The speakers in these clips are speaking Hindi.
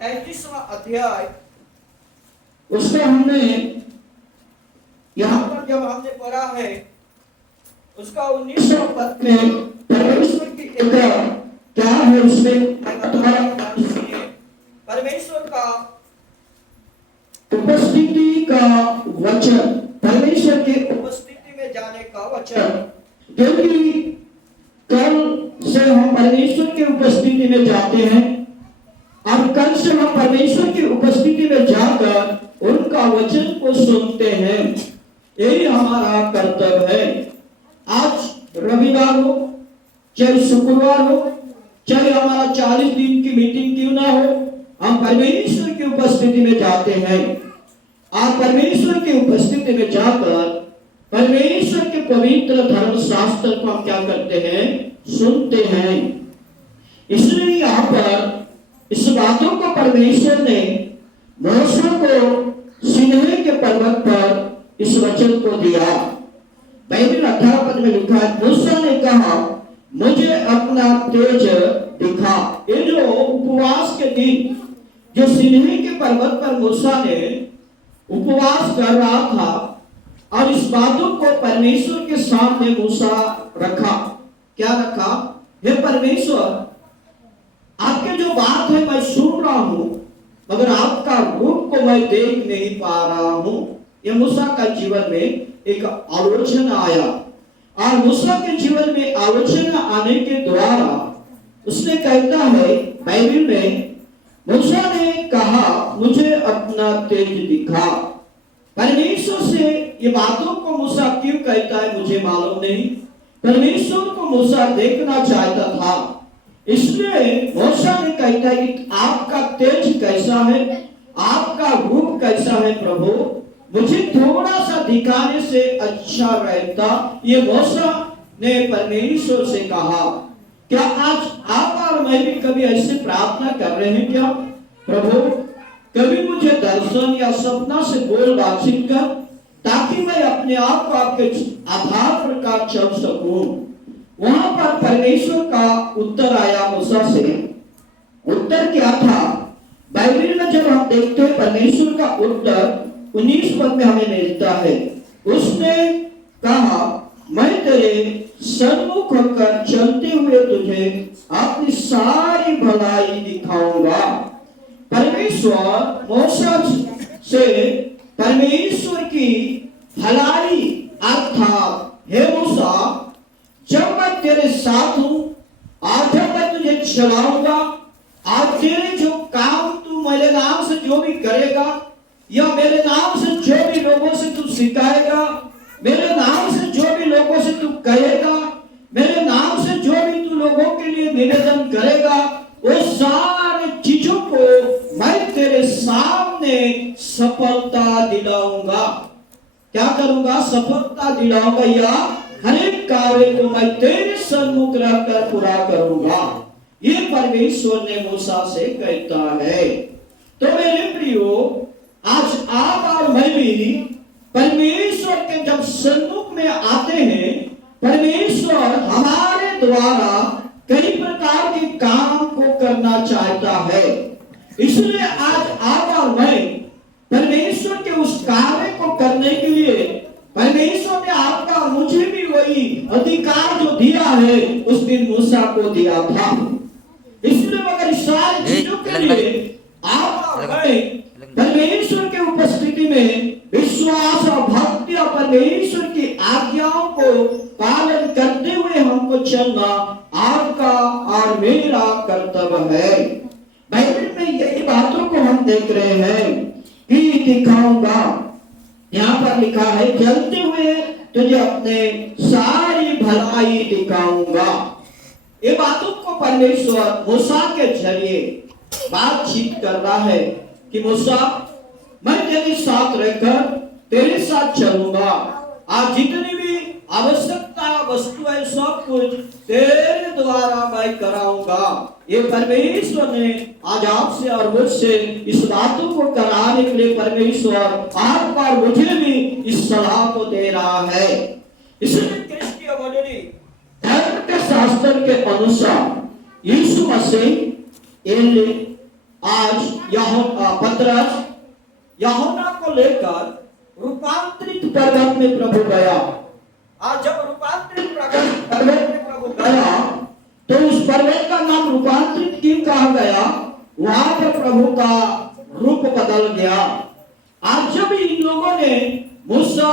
35वां अध्याय उसको हमने यहाँ पर जब हमने पढ़ा है उसका 19वां पद में परमेश्वर की एक क्या है उसमें परमेश्वर का उपस्थिति का वचन, परमेश्वर के उपस्थिति में जाने का वचन। क्योंकि कल से हम परमेश्वर की उपस्थिति में जाते हैं, अब कल से हम परमेश्वर की उपस्थिति में जाकर उनका वचन को सुनते हैं। यही हमारा कर्तव्य है। आज रविवार हो चाहे शुक्रवार हो चाहे हमारा 40 दिन की मीटिंग क्यों ना हो, हम परमेश्वर की उपस्थिति में जाते हैं। आप परमेश्वर की उपस्थिति में जाकर परमेश्वर के पवित्र धर्म शास्त्र को हम क्या करते हैं, सुनते हैं। इसलिए यहाँ पर इस बातों को परमेश्वर ने मूसा को सीनै के पर्वत पर इस वचन को दिया। बाइबल 18 पद में लिखा है, मूसा ने कहा मुझे अपना तेज दिखा। ये जो उपवास के दिन जो सीनै के पर्वत पर मूसा ने उपवास कर रहा था और इस बातों को परमेश्वर के सामने मूसा रखा। क्या रखा? हे परमेश्वर, आपके जो बात है मैं सुन रहा हूं मगर आपका रूप को मैं देख नहीं पा रहा हूं। यह मूसा का जीवन में एक आलोचना आया और मूसा के जीवन में आलोचना आने के द्वारा उसने कहता है बाइबल में, मूसा ने कहा मुझे अपना तेज दिखा। परमेश्वर से ये बातों को मूसा क्यों कहता है मुझे मालूम नहीं। परमेश्वर को मूसा देखना चाहता था, इसलिए मूसा ने कहता है कि आपका तेज कैसा है, आपका रूप कैसा है प्रभु, मुझे थोड़ा सा दिखाने से अच्छा रहता। ये मूसा ने परमेश्वर से कहा। क्या आज आप और मैं भी कभी ऐसे प्रार्थना कर रहे हैं क्या? प्रभु कभी मुझे दर्शन या सपना से बोल बातचीत कर ताकि मैं अपने आप को आपके आधार पर चल सकूं। वहां पर परमेश्वर का उत्तर आया मूसा से। उत्तर क्या था? बाइबल में जब हम देखते हैं परमेश्वर का उत्तर 19 पद में हमें मिलता है। उसने कहा मैं तेरे सन्मुख होकर चलते हुए तुझे अपनी सारी भलाई दिखाऊंगा। परमेश्वर मूसा से परमेश्वर की भलाई अर्थात हे मूसा, जब मैं तेरे साथ हूं आज मैं तुझे चलाऊंगा, आज तेरे जो काम तू मेरे नाम से जो भी करेगा या मेरे नाम से जो भी लोगों से तू सिखाएगा, मेरे नाम से जो भी लोगों से तू कहेगा, मेरे नाम से जो भी तू लोगों के लिए निवेदन करेगा, वो सारी चीजों को मैं तेरे सामने सफलता दिलाऊंगा। क्या करूंगा? सफलता दिलाऊंगा, या हर एक कार्य को मैं तेरे सन्मुख रखकर पूरा करूंगा। ये परमेश्वर ने मूसा से कहता है। तो मेरे प्रियो, आज आप और मैं भी परमेश्वर के जब सन्मुख में आते हैं, परमेश्वर हमारे द्वारा कई प्रकार के काम को करना चाहता है। इसलिए आज आप और मैं परमेश्वर के उस कार्य को करने के लिए परमेश्वर ने आपका मुझे भी वही अधिकार जो दिया है उस दिन मूसा को दिया था। इसलिए मगर सारी चीजों के लिए आप और मैं परमेश्वर के उपस्थिति में विश्वास और भक्ति और परमेश्वर की आज्ञाओं को पालन करते हुए हमको चलना आपका और मेरा कर्तव्य है। बाइबल में यही बातों को हम देख रहे हैं कि दिखाऊंगा। यहाँ पर लिखा है चलते हुए तुझे अपने सारी भलाई दिखाऊंगा। ये बातों को परमेश्वर मूसा के जरिए बातचीत कर रहा है कि मूसा, मैं तेरे साथ रहकर तेरे साथ चलूंगा। आज जितनी भी आवश्यकता वस्तु है सब कुछ तेरे द्वारा मैं कराऊंगा। ये परमेश्वर ने आज आपसे और मुझसे इस बातों को कराने के लिए परमेश्वर आप पर मुझे भी इस सलाह को दे रहा है। इसलिए क्रिस्तीय मंडली धर्म के शास्त्र के अनुसार यीशु मसीह आज पतरस यूहन्ना को लेकर रूपांतरित पर्वत में प्रभु गया। आज जब रूपांतरित पर्वत में प्रभु गया तो उस पर्वत का नाम रूपांतरित क्यों कहा गया? वहां पर प्रभु का रूप बदल गया। आज जब इन लोगों ने मूसा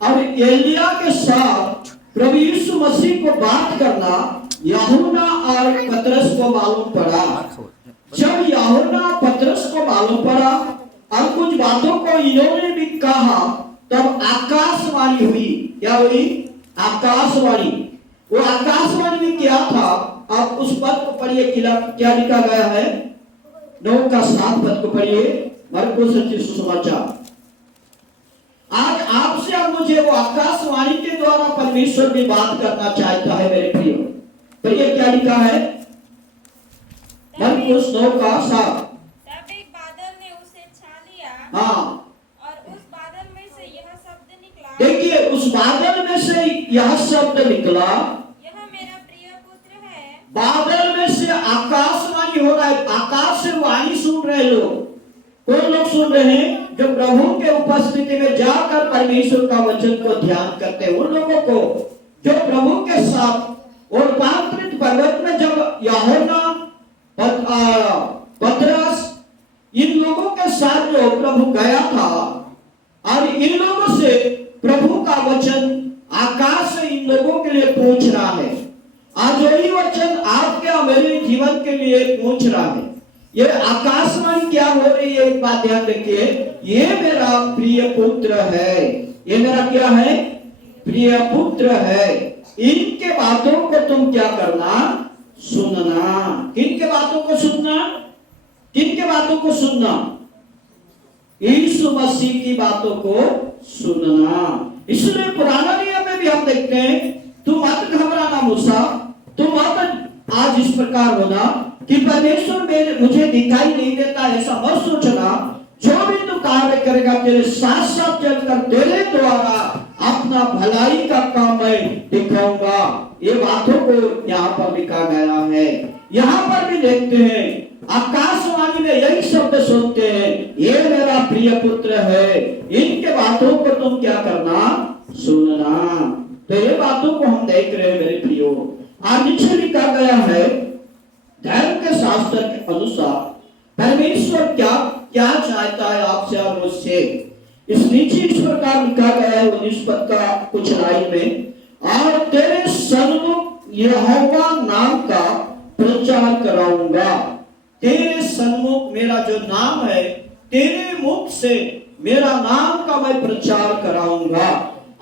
और एलिया के साथ प्रभु यीशु मसीह को बात करना यूहन्ना और पतरस को मालूम पड़ा। जब यूहन्ना पतरस को मालूम पड़ा और कुछ बातों को इन्होंने भी कहा, तब आकाशवाणी हुई। क्या हुई? आकाशवाणी। वो आकाशवाणी में क्या था? आप उस पद को पढ़िए, क्या लिखा गया है? 9 का 7 पद को पढ़िए, मरकुस रचित सुसमाचार। आज आपसे और मुझे वो आकाशवाणी के द्वारा परमेश्वर भी बात करना चाहता है मेरे प्रियो। पढ़िए क्या लिखा है? मरकुस 9 का 7। तब एक बादल ने उसे छा लिया। हाँ, और उस बादल में से यह शब्द निकला। देखिए उस बादल में से यह शब्द निकला, यह मेरा प्रिय पुत्र है। बादल में से आकाशवाणी हो रहा है। आकाश से वाणी सुन रहे लोग। कौन लोग सुन रहे हैं? जो प्रभु के उपस्थिति में जाकर परमेश्वर का वचन को ध्यान करते हैं। उन लोगों को जो प्रभु के साथ और रूपांतरित पर्वत में जब यूहन्ना पतरस इन लोगों के साथ जो प्रभु गया था और इन लोगों से प्रभु का वचन आकाश से इन लोगों के लिए पूछ रहा है। आज वही वचन आपके और मेरे जीवन के लिए पूछ रहा है। ये आकाशवाणी क्या हो रही है? एक बात ध्यान रखिए, ये मेरा प्रिय पुत्र है। ये मेरा क्या है? प्रिय पुत्र है। इनके बातों को तुम क्या करना? सुनना। किन के बातों को सुनना? किन के बातों को सुनना? यीशु मसीह की बातों को सुनना। इसलिए पुराना नियम में भी हम देखते हैं, तू मत घबराना मूसा, तू मत आज इस प्रकार होना कि परमेश्वर मुझे दिखाई नहीं देता, ऐसा मत सोचना। जो भी तू कार्य करेगा तेरे साथ साथ चलकर तेरे द्वारा अपना भलाई का काम मैं दिखाऊंगा। ये बातों को यहाँ पर लिखा गया है। यहाँ पर भी देखते हैं आकाशवाणी में यही शब्द सुनते हैं, ये मेरा प्रिय पुत्र है, इनके बातों को तुम क्या करना? सुनना। तो ये बातों को हम देख रहे हैं मेरे प्रियो। आज नीचे लिखा गया है, धर्म के शास्त्र के अनुसार परमेश्वर क्या क्या चाहता है आपसे और मुझसे। इस नीचे इस प्रकार लिखा गया है 19 पद का कुछ लाइन में, और तेरे सन्मुख यहोवा नाम का प्रचार कराऊंगा। तेरे सन्मुख मेरा जो नाम है, तेरे मुख से मेरा नाम का मैं प्रचार कराऊंगा।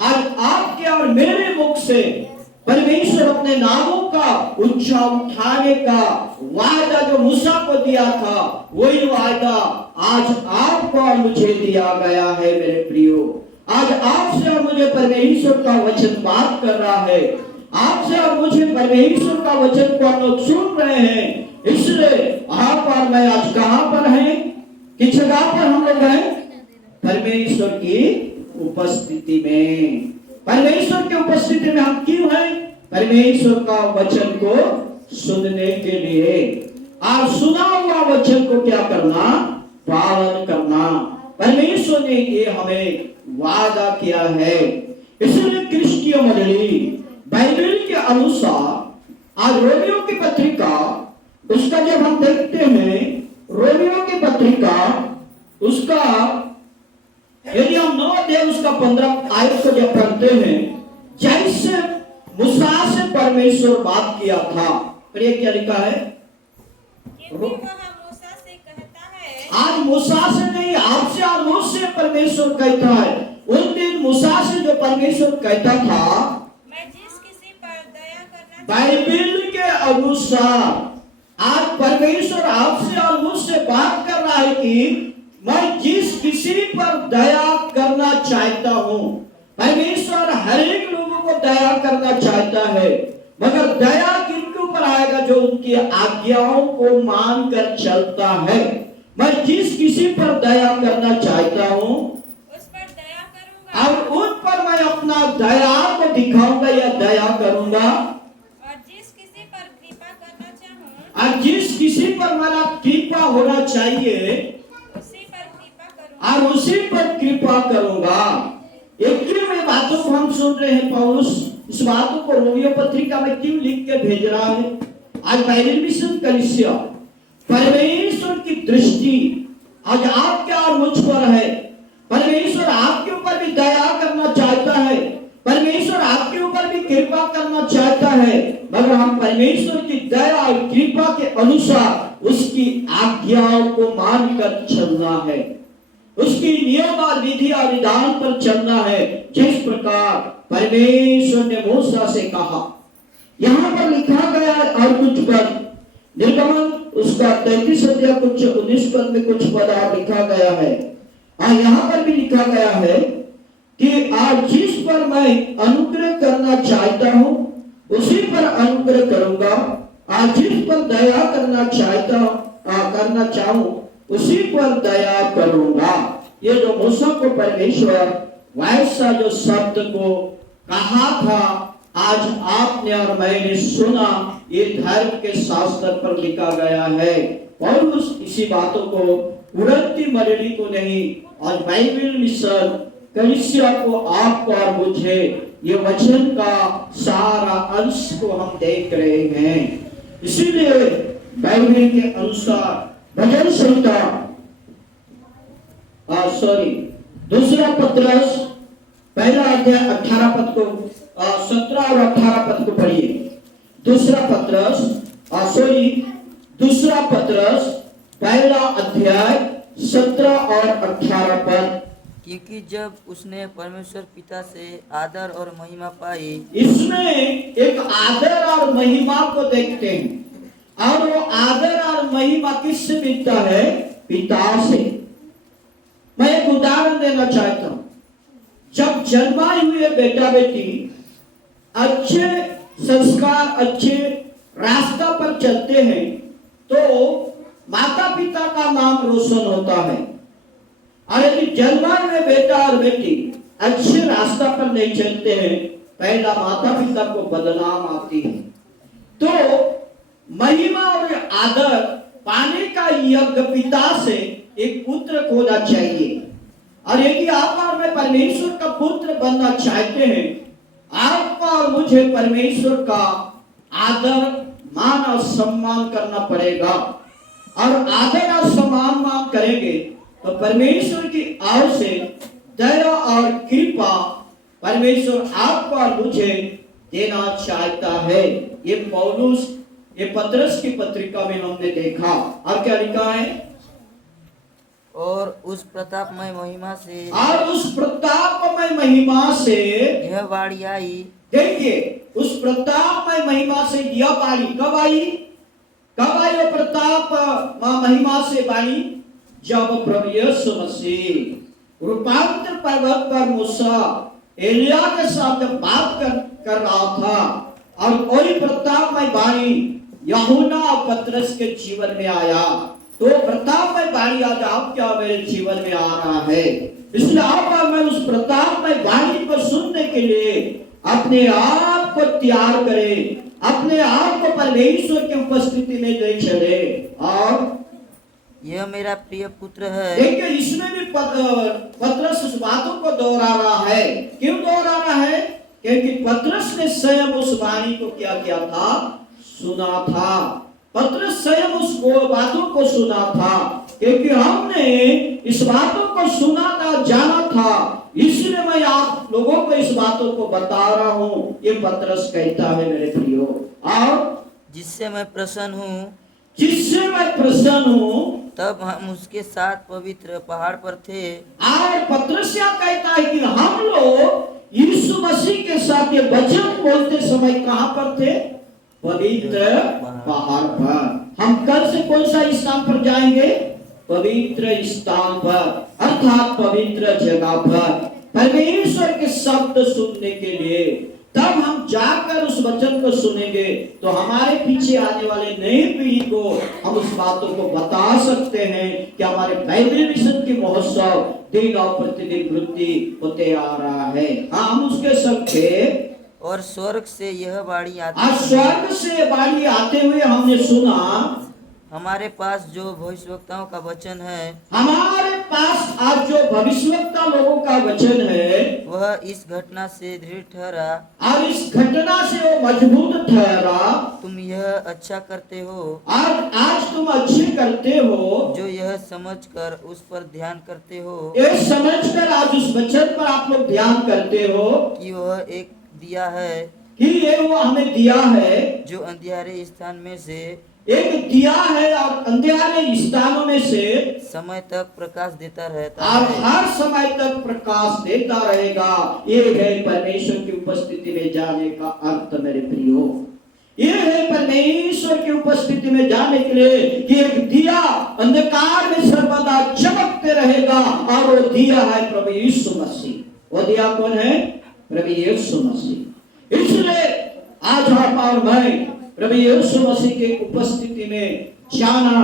आज आपके और मेरे मुख से परमेश्वर अपने नामों का ऊंचा उठाने का वायदा जो मूसा को दिया था, वही वायदा आज आपको और मुझे दिया गया है मेरे प्रियो। आज आपसे और मुझे परमेश्वर का वचन बात कर रहा है। आपसे और मुझे परमेश्वर का वचन को हम लोग सुन रहे हैं। इसलिए आप और मैं आज कहां पर हैं? किस जगह पर हम लोग हैं? परमेश्वर की उपस्थिति में। परमेश्वर की उपस्थिति में हम क्यों हैं? परमेश्वर का वचन को सुनने के लिए। और सुना हुआ वचन को क्या करना? पालन करना। परमेश्वर ने ये हमें वादा किया है। इसलिए क्रिस्टीय मंडली बाइबल के अनुसार आज रोमियो की पत्रिका, उसका जब हम देखते हैं रोमियो की पत्रिका, उसका यदि हम 9 अध्याय उसका 15 आयत को जब पढ़ते हैं, जैसे मूसा से परमेश्वर बात किया था, प्रिय क्या लिखा है? वह मूसा से कहता है। आज मूसा से नहीं, आपसे और मुझसे परमेश्वर कहता है। उन दिन मूसा से जो परमेश्वर कहता था, मैं जिस किसी पर दया करना बाइबल के अनुसार आज परमेश्वर आपसे और मुझसे बात कर रहा है कि मैं जिस किसी पर दया करना चाहता हूं। परमेश्वर हर एक लोगों को दया करना चाहता है, मगर दया किनके ऊपर आएगा? जो उनकी आज्ञाओं को मानकर चलता है। मैं जिस किसी पर दया करना चाहता हूं, उस पर दया करूंगा, और उन पर मैं अपना दया को दिखाऊंगा या दया करूंगा। और जिस किसी पर कृपा करना चाहूं, और जिस जिस किसी पर मेरा कृपा होना चाहिए उसी पर कृपा करूंगा। और उसी पर कृपा करूंगा। 21वें बातों को हम सुन रहे हैं, पौलुस इस बातों को रोमियो पत्रिका में क्यों लिख के भेज रहा है। आज बाइबल मिशन कलीसिया, परमेश्वर की दृष्टि आज आपके और मुझ पर है। परमेश्वर आपके ऊपर भी दया करना चाहता है, परमेश्वर आपके ऊपर भी कृपा करना चाहता है, मगर हम परमेश्वर की दया और कृपा के अनुसार उसकी आज्ञाओं को मानकर चलना है, उसकी नियम और विधि और विधान पर चलना है, जिस प्रकार परमेश्वर ने मूसा से कहा। यहाँ पर लिखा गया है और कुछ पद, निर्गमन उसका 33 अध्याय कुछ 19 पद में कुछ पद और लिखा गया है। और यहाँ पर भी लिखा गया है कि आज जिस पर मैं अनुग्रह करना चाहता हूँ उसी पर अनुग्रह करूंगा, आज जिस पर दया करना चाहूं उसी पर दया करूंगा। ये जो मूसा को परमेश्वर वैसा जो शब्द को कहा था, आज आपने और मैंने सुना, ये धर्म के शास्त्र पर लिखा गया है। पौलुस इसी बातों को उड़ती मरड़ी को नहीं, आज बाइबल मिशन कलीसिया को, आपको और मुझे ये वचन का सारा अंश को हम देख रहे हैं। इसीलिए बाइबल के अनुसार भजन संहिता दूसरा पत्रस पहला अध्याय 18 पद को 17 और 18 पद को पढ़िए। दूसरा पत्रस पहला अध्याय 17 और 18 पद। क्योंकि जब उसने परमेश्वर पिता से आदर और महिमा पाई, इसमें एक आदर और महिमा को देखते हैं, और वो आदर और महिमा किससे मिलता है? पिता से। मैं एक उदाहरण देना चाहता हूं। जब जन्माए हुए बेटा बेटी अच्छे संस्कार, अच्छे रास्ता पर चलते हैं तो माता पिता का नाम रोशन होता है। और यदि जन्माए हुए बेटा और बेटी अच्छे रास्ता पर नहीं चलते हैं, पहला माता पिता को बदनाम आती है। तो महिमा और आदर पाने का यज्ञ पिता से एक पुत्र को होना चाहिए। और यदि आप और मैं परमेश्वर का पुत्र बनना चाहते हैं, आपका और मुझे परमेश्वर का आदर, मान और सम्मान करना पड़ेगा। और आदर और सम्मान करेंगे तो परमेश्वर की ओर से दया और कृपा परमेश्वर आपको और मुझे देना चाहता है। ये पौलुस, ये पत्रस की पत्रिका में हमने देखा। और क्या लिखा है? और उस प्रतापमय महिमा से यह वाणी आई। देखिए, उस प्रतापमय महिमा से यह वाणी कब आई? वो प्रताप महिमा से वाणी जब प्रभु यीशु मसीह रूपांतर पर्वत पर मूसा एलिया के साथ बात कर रहा था, और वही प्रतापमय वाणी यूहन्ना और पतरस के जीवन में आया। तो प्रतापमय वाणी आज आपके और मेरे जीवन में आ रहा है। इसलिए आप और मैं उस प्रतापमय वाणी को सुनने के लिए अपने आप को तैयार करें, अपने आप को परमेश्वर की उपस्थिति में ले चले। और यह मेरा प्रिय पुत्र है। देखिए, इसमें भी पतरस उस बातों को दोहरा रहा है। क्यों दोहरा रहा है? क्योंकि पतरस ने स्वयं उस वाणी को क्या किया था? सुना था। पतरस स्वयं उस बातों को सुना था, क्योंकि हमने इस बातों को सुना था, जाना था, इसलिए मैं आप लोगों को इस बातों को बता रहा हूँ। ये पतरस कहता है मेरे प्रियो, और जिससे मैं प्रसन्न हूँ तब हम उसके साथ पवित्र पहाड़ पर थे। और पतरस क्या कहता है कि हम लोग यीशु मसीह के साथ ये वचन बोलते समय कहां पर थे? पवित्र पहाड़ पर। हम कल से कौन सा स्थान पर जाएंगे? पवित्र स्थान पर, अर्थात पवित्र जगह पर परमेश्वर के शब्द सुनने के लिए। तब हम जाकर उस वचन को सुनेंगे तो हमारे पीछे आने वाले नई पीढ़ी को हम उस बातों को बता सकते हैं कि हमारे बाइबल मिशन की महोत्सव दिन और प्रतिदिन वृद्धि होते आ रहा है। हम उसके संग थे। और स्वर्ग से यह वाणी आते हुए हमने सुना, हमारे पास जो भविष्यवक्ताओं का वचन है हमारे पास आज जो भविष्यवक्ता लोगों का वचन है, वह इस घटना से दृढ़ ठहरा। और इस घटना से वो मजबूत ठहरा। तुम यह अच्छा करते हो आज तुम अच्छे करते हो, जो यह समझकर उस पर ध्यान करते हो ये समझकर आज उस वचन पर आप लोग ध्यान करते हो कि वह एक दिया है कि ये वो हमें दिया है, जो अंधियारे स्थान में से एक दिया है और अंधेरे स्थानों में से समय तक प्रकाश देता रहता और है। हर समय तक प्रकाश देता रहेगा। ये है परमेश्वर की उपस्थिति में जाने का अर्थ मेरे प्रियो। ये है परमेश्वर की उपस्थिति में जाने के लिए कि एक दिया अंधकार में सर्वदा चमकते रहेगा, और वो दिया है प्रभु यीशु मसीह। वो दिया कौन है? प्रभु यीशु मसीह। इसलिए आज आप और मैं प्रभु यीशु मसीह के उपस्थिति में जाना,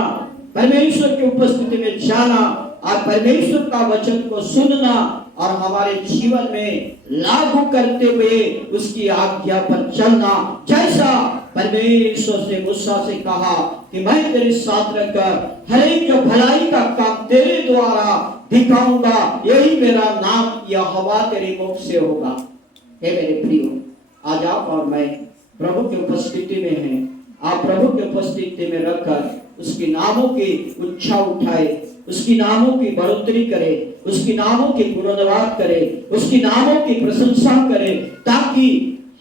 परमेश्वर की उपस्थिति में जाना और परमेश्वर का वचन को सुनना और हमारे जीवन में लागू करते हुए उसकी आज्ञा पर चलना। जैसा परमेश्वर से मूसा से कहा कि मैं तेरे साथ रहकर हर एक जो भलाई का काम तेरे द्वारा दिखाऊंगा, यही मेरा नाम यहोवा तेरे मुख से होगा। हे मेरे प्रियो, आज आप और मैं प्रभु की उपस्थिति में हैं। आप प्रभु की उपस्थिति में रखकर उसके नामों की उच्छा उठाए, उसकी नामों की बढ़ोतरी करे, उसकी नामों की गुणगान करे, उसकी नामों की प्रशंसा करे, ताकि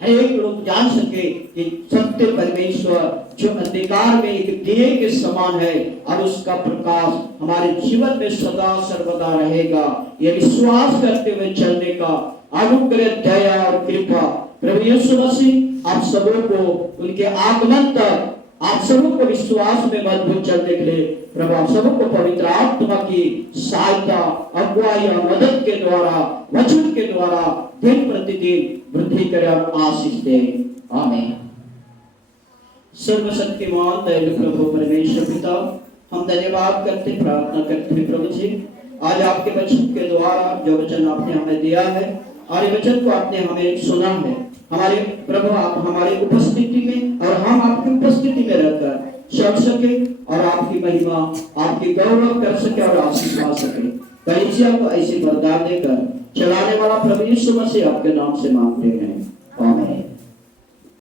हर एक लोग जान सके कि सत्य परमेश्वर जो अंधकार में एक दिए के समान है और उसका प्रकाश हमारे जीवन में सदा सर्वदा रहेगा। ये विश्वास करते हुए चलने का अनुग्रह, दया और कृपा प्रभु यीशु मसीह आप सबों को उनके आगमन तक आप सबों को विश्वास में मजबूत चलने के लिए प्रभु आप सबों को पवित्र आत्मा की सहायता, अगुवाई और मदद के द्वारा, वचन के द्वारा दिन प्रतिदिन वृद्धि करे और आशीष दे। आमीन। सर्वशक्तिमान दयालु प्रभु परमेश्वर पिता, हम धन्यवाद करते, प्रार्थना करते हैं प्रभु जी, आज आपके वचन के द्वारा जो वचन आपने हमें दिया है और ये वचन को आपने हमें सुना है, हमारे प्रभु आप हमारे उपस्थिति में और हम आपकी उपस्थिति में रहकर चल सके और आपकी महिमा, आपकी गौरव कर सके और आशीष पा सके। कलीसिया को ऐसी वरदान देकर चलाने वाला प्रभु यीशु मसीह आपके नाम से मांगते हैं। आमीन।